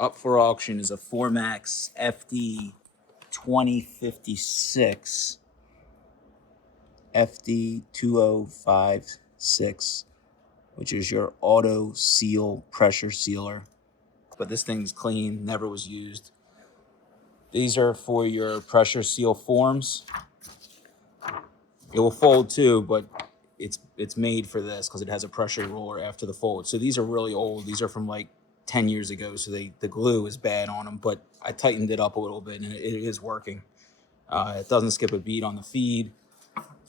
Up for auction is a Formax FD 2056, FD 2056, which is your AutoSeal pressure sealer. But this thing's clean, never was used. These are for your pressure seal forms. It will fold too, but it's made for this because it has a pressure roller after the fold. So these are really old. These are from like 10 years ago, so the glue is bad on them, but I tightened it up a little bit and it is working. It doesn't skip a beat on the feed.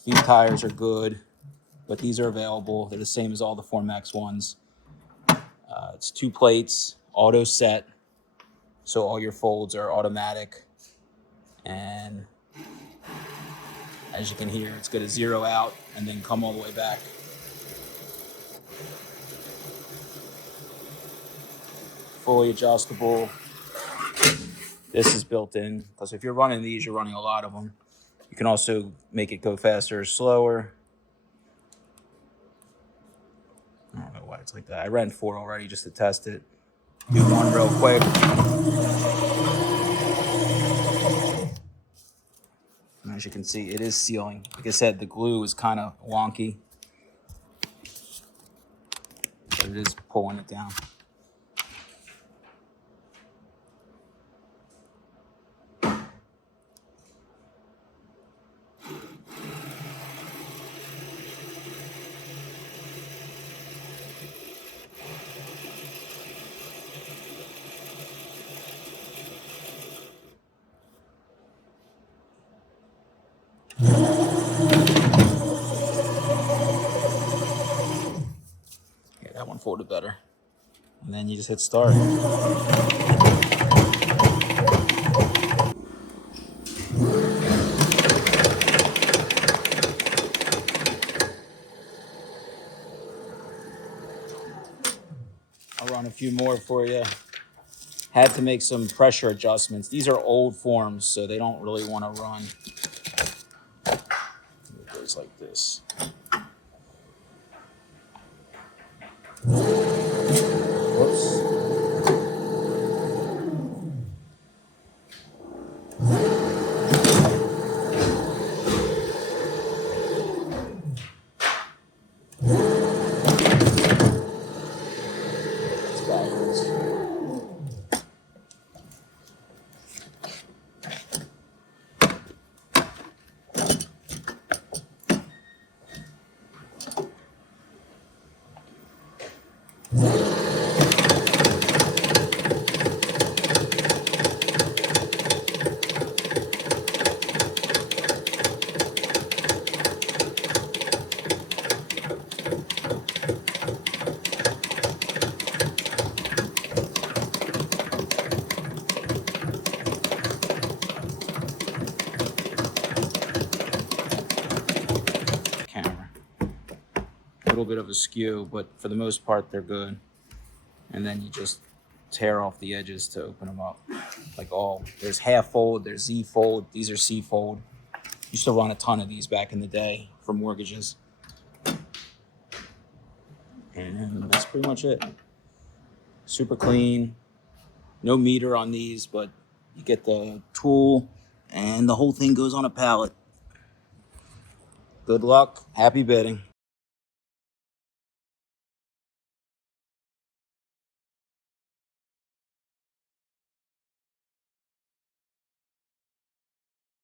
Feed tires are good, but these are available. They're the same as all the Formax ones. It's 2 plates, auto set, so all your folds are automatic. And as you can hear, it's going to zero out and then come all the way back. Fully adjustable. This is built in because if you're running these, you're running a lot of them. You can also make it go faster or slower. I don't know why it's like that. I ran 4 already just to test it. Do one real quick. And as you can see, it is sealing. Like I said, the glue is kind of wonky, but it is pulling it down. Yeah, that one folded better. And then you just hit start. I'll run a few more for you. Had to make some pressure adjustments. These are old forms, so they don't really want to run. It goes like this. Whoops. That's backwards. Camera. A little bit of a skew, but for the most part, they're good. And then you just tear off the edges to open them up. Like there's half fold, there's Z fold, these are C fold. Used to run a ton of these back in the day for mortgages. And that's pretty much it. Super clean. No meter on these, but you get the tool and the whole thing goes on a pallet. Good luck. Happy bidding.